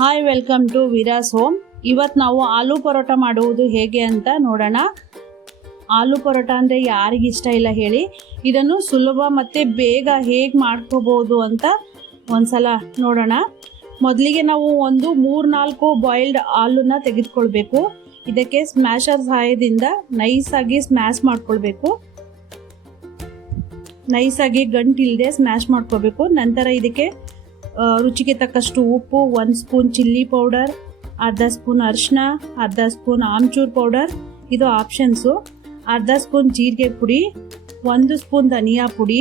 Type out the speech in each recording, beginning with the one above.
Hi, welcome to Veera's home. ಇವತ್ತು ನಾವು ಆಲೂ ಪರೋಟ ಮಾಡುವುದು ಹೇಗೆ ಅಂತ ನೋಡೋಣ. ಆಲೂ ಪರೋಟ ಅಂದರೆ ಯಾರಿಗಿಷ್ಟ ಇಲ್ಲ ಹೇಳಿ. ಇದನ್ನು ಸುಲಭ ಮತ್ತು ಬೇಗ ಹೇಗೆ ಮಾಡ್ಕೋಬೋದು ಅಂತ ಒಂದ್ಸಲ ನೋಡೋಣ. ಮೊದಲಿಗೆ ನಾವು ಒಂದು 3-4 ಬಾಯ್ಲ್ಡ್ ಆಲೂನ ತೆಗೆದುಕೊಳ್ಬೇಕು. ಇದಕ್ಕೆ ಸ್ಮ್ಯಾಶರ್ ಸಹಾಯದಿಂದ ನೈಸಾಗಿ ಸ್ಮ್ಯಾಶ್ ಮಾಡ್ಕೊಳ್ಬೇಕು. ನೈಸಾಗಿ ಗಂಟಿಲ್ಲದೆ ಸ್ಮ್ಯಾಶ್ ಮಾಡ್ಕೋಬೇಕು. ನಂತರ ಇದಕ್ಕೆ ರುಚಿಗೆ ತಕ್ಕಷ್ಟು ಉಪ್ಪು, 1 ಸ್ಪೂನ್ ಚಿಲ್ಲಿ ಪೌಡರ್, ಅರ್ಧ ಸ್ಪೂನ್ ಅರಿಶಿನ, ಅರ್ಧ ಸ್ಪೂನ್ ಆಮ್ಚೂರ್ ಪೌಡರ್, ಇದು ಆಪ್ಷನ್ಸು, ಅರ್ಧ ಸ್ಪೂನ್ ಜೀರಿಗೆ ಪುಡಿ, 1 ಸ್ಪೂನ್ ಧನಿಯಾ ಪುಡಿ,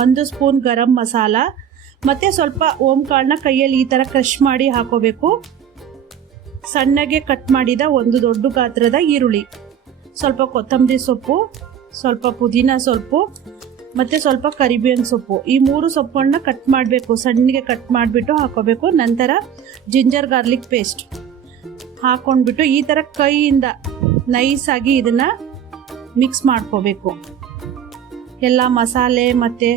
1 ಸ್ಪೂನ್ ಗರಂ ಮಸಾಲ, ಮತ್ತು ಸ್ವಲ್ಪ ಓಂಕಾಳನ್ನ ಕೈಯಲ್ಲಿ ಈ ಥರ ಕ್ರಷ್ ಮಾಡಿ ಹಾಕೋಬೇಕು. ಸಣ್ಣಗೆ ಕಟ್ ಮಾಡಿದ 1 ದೊಡ್ಡ ಗಾತ್ರದ ಈರುಳ್ಳಿ, ಸ್ವಲ್ಪ ಕೊತ್ತಂಬರಿ ಸೊಪ್ಪು, ಸ್ವಲ್ಪ ಪುದೀನ ಸೊಪ್ಪು ಮತ್ತು ಸ್ವಲ್ಪ ಕರಿಬೇವಿನ ಸೊಪ್ಪು. ಈ 3 ಸೊಪ್ಪುಗಳನ್ನ ಕಟ್ ಮಾಡಬೇಕು, ಸಣ್ಣಗೆ ಕಟ್ ಮಾಡಿಬಿಟ್ಟು ಹಾಕೋಬೇಕು. ನಂತರ ಜಿಂಜರ್ ಗಾರ್ಲಿಕ್ ಪೇಸ್ಟ್ ಹಾಕ್ಕೊಂಡ್ಬಿಟ್ಟು ಈ ಥರ ಕೈಯಿಂದ ನೈಸಾಗಿ ಇದನ್ನು ಮಿಕ್ಸ್ ಮಾಡ್ಕೋಬೇಕು. ಎಲ್ಲ ಮಸಾಲೆ ಮತ್ತು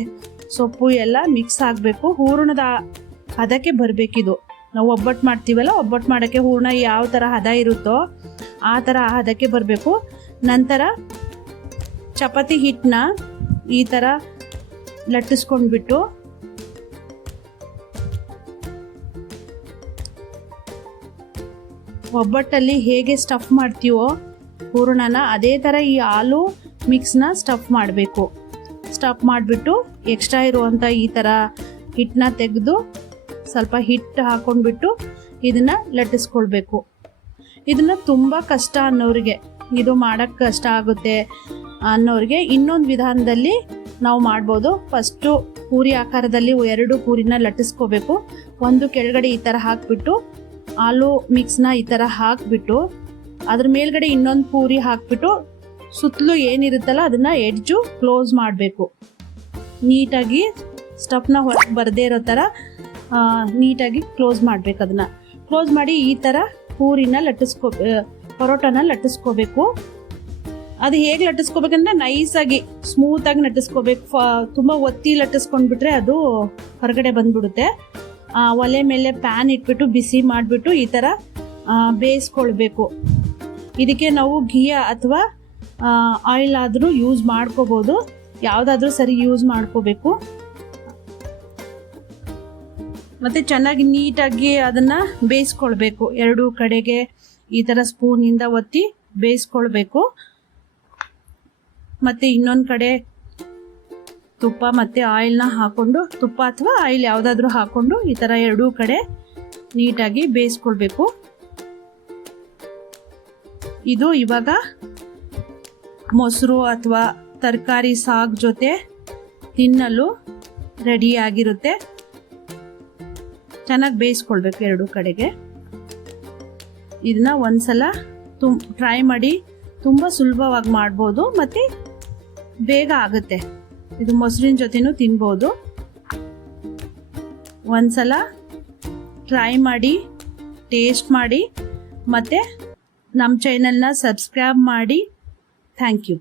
ಸೊಪ್ಪು ಎಲ್ಲ ಮಿಕ್ಸ್ ಆಗಬೇಕು. ಹೂರಣದ ಹದಕ್ಕೆ ಬರಬೇಕಿದು. ನಾವು ಒಬ್ಬಟ್ಟು ಮಾಡ್ತೀವಲ್ಲ, ಒಬ್ಬಟ್ಟು ಮಾಡೋಕ್ಕೆ ಹೂರಣ ಯಾವ ಥರ ಹದ ಇರುತ್ತೋ ಆ ಥರ ಹದಕ್ಕೆ ಬರಬೇಕು. ನಂತರ ಚಪಾತಿ ಹಿಟ್ಟನ್ನ ಈ ಥರ ಲಟ್ಟಿಸ್ಕೊಂಡ್ಬಿಟ್ಟು ಒಬ್ಬಟ್ಟಲ್ಲಿ ಹೇಗೆ ಸ್ಟಫ್ ಮಾಡ್ತೀವೋ ಹೂರಣನ, ಅದೇ ಥರ ಈ ಆಲೂ ಮಿಕ್ಸ್ನ ಸ್ಟಫ್ ಮಾಡಬೇಕು. ಸ್ಟಫ್ ಮಾಡಿಬಿಟ್ಟು ಎಕ್ಸ್ಟ್ರಾ ಇರುವಂಥ ಈ ಥರ ಹಿಟ್ಟನ್ನ ತೆಗೆದು ಸ್ವಲ್ಪ ಹಿಟ್ಟು ಹಾಕ್ಕೊಂಡ್ಬಿಟ್ಟು ಇದನ್ನು ಲಟ್ಟಿಸ್ಕೊಳ್ಬೇಕು. ಇದನ್ನು ತುಂಬ ಕಷ್ಟ ಅನ್ನೋರಿಗೆ, ಇದು ಮಾಡೋಕ್ಕೆ ಕಷ್ಟ ಆಗುತ್ತೆ ಅನ್ನೋರಿಗೆ ಇನ್ನೊಂದು ವಿಧಾನದಲ್ಲಿ ನಾವು ಮಾಡ್ಬೋದು. ಫಸ್ಟು ಪೂರಿ ಆಕಾರದಲ್ಲಿ 2 ಪೂರಿನ ಲಟ್ಟಿಸ್ಕೋಬೇಕು. ಒಂದು ಕೆಳಗಡೆ ಈ ಥರ ಹಾಕಿಬಿಟ್ಟು ಆಲೂ ಮಿಕ್ಸ್ನ ಈ ಥರ ಹಾಕಿಬಿಟ್ಟು ಅದ್ರ ಮೇಲ್ಗಡೆ ಇನ್ನೊಂದು ಪೂರಿ ಹಾಕಿಬಿಟ್ಟು ಸುತ್ತಲೂ ಏನಿರುತ್ತಲ್ಲ ಅದನ್ನು ಎಡ್ಜು ಕ್ಲೋಸ್ ಮಾಡಬೇಕು. ನೀಟಾಗಿ ಸ್ಟಫ್ನ ಹೊರಗೆ ಬರದೇ ಇರೋ ಥರ ನೀಟಾಗಿ ಕ್ಲೋಸ್ ಮಾಡಬೇಕು. ಅದನ್ನು ಕ್ಲೋಸ್ ಮಾಡಿ ಈ ಥರ ಪೂರಿನ ಪರೋಟನ ಲಟ್ಟಿಸ್ಕೋಬೇಕು. ಅದು ಹೇಗೆ ಲಟ್ಟಿಸ್ಕೋಬೇಕಂದ್ರೆ ನೈಸಾಗಿ ಸ್ಮೂತಾಗಿ ಲಟ್ಟಿಸ್ಕೋಬೇಕು. ತುಂಬ ಒತ್ತಿ ಲಟ್ಟಿಸ್ಕೊಂಡ್ಬಿಟ್ರೆ ಅದು ಹೊರಗಡೆ ಬಂದ್ಬಿಡುತ್ತೆ. ಒಲೆ ಮೇಲೆ ಪ್ಯಾನ್ ಇಟ್ಬಿಟ್ಟು ಬಿಸಿ ಮಾಡಿಬಿಟ್ಟು ಈ ಥರ ಬೇಯಿಸ್ಕೊಳ್ಬೇಕು. ಇದಕ್ಕೆ ನಾವು ಘೀ ಅಥವಾ ಆಯಿಲ್ ಆದರೂ ಯೂಸ್ ಮಾಡ್ಕೋಬೋದು, ಯಾವುದಾದ್ರೂ ಸರಿ ಯೂಸ್ ಮಾಡ್ಕೋಬೇಕು. ಮತ್ತು ಚೆನ್ನಾಗಿ ನೀಟಾಗಿ ಅದನ್ನು ಬೇಯಿಸ್ಕೊಳ್ಬೇಕು. 2 ಕಡೆಗೆ ಈ ಥರ ಸ್ಪೂನಿಂದ ಒತ್ತಿ ಬೇಯಿಸ್ಕೊಳ್ಬೇಕು. ಮತ್ತು ಇನ್ನೊಂದು ಕಡೆ ತುಪ್ಪ ಮತ್ತು ಆಯಿಲ್ನ ಹಾಕ್ಕೊಂಡು, ತುಪ್ಪ ಅಥವಾ ಆಯಿಲ್ ಯಾವುದಾದ್ರೂ ಹಾಕ್ಕೊಂಡು ಈ ಥರ 2 ಕಡೆ ನೀಟಾಗಿ ಬೇಯಿಸ್ಕೊಳ್ಬೇಕು. ಇದು ಇವಾಗ ಮೊಸರು ಅಥವಾ ತರಕಾರಿ ಸಾಗು ಜೊತೆ ತಿನ್ನಲು ರೆಡಿಯಾಗಿರುತ್ತೆ. ಚೆನ್ನಾಗಿ ಬೇಯಿಸ್ಕೊಳ್ಬೇಕು 2 ಕಡೆಗೆ. ಇದನ್ನ ಒಂದ್ಸಲ ಟ್ರೈ ಮಾಡಿ, ತುಂಬ ಸುಲಭವಾಗಿ ಮಾಡ್ಬೋದು ಮತ್ತು ಬೇಗ ಆಗುತ್ತೆ. ಇದು ಮೊಸರಿನ ಜೊತೆನೂ ತಿನ್ಬೋದು. ಒಂದ್ಸಲ ಟ್ರೈ ಮಾಡಿ, ಟೇಸ್ಟ್ ಮಾಡಿ, ಮತ್ತು ನಮ್ಮ ಚಾನಲ್ನ ಸಬ್ಸ್ಕ್ರೈಬ್ ಮಾಡಿ. Thank you.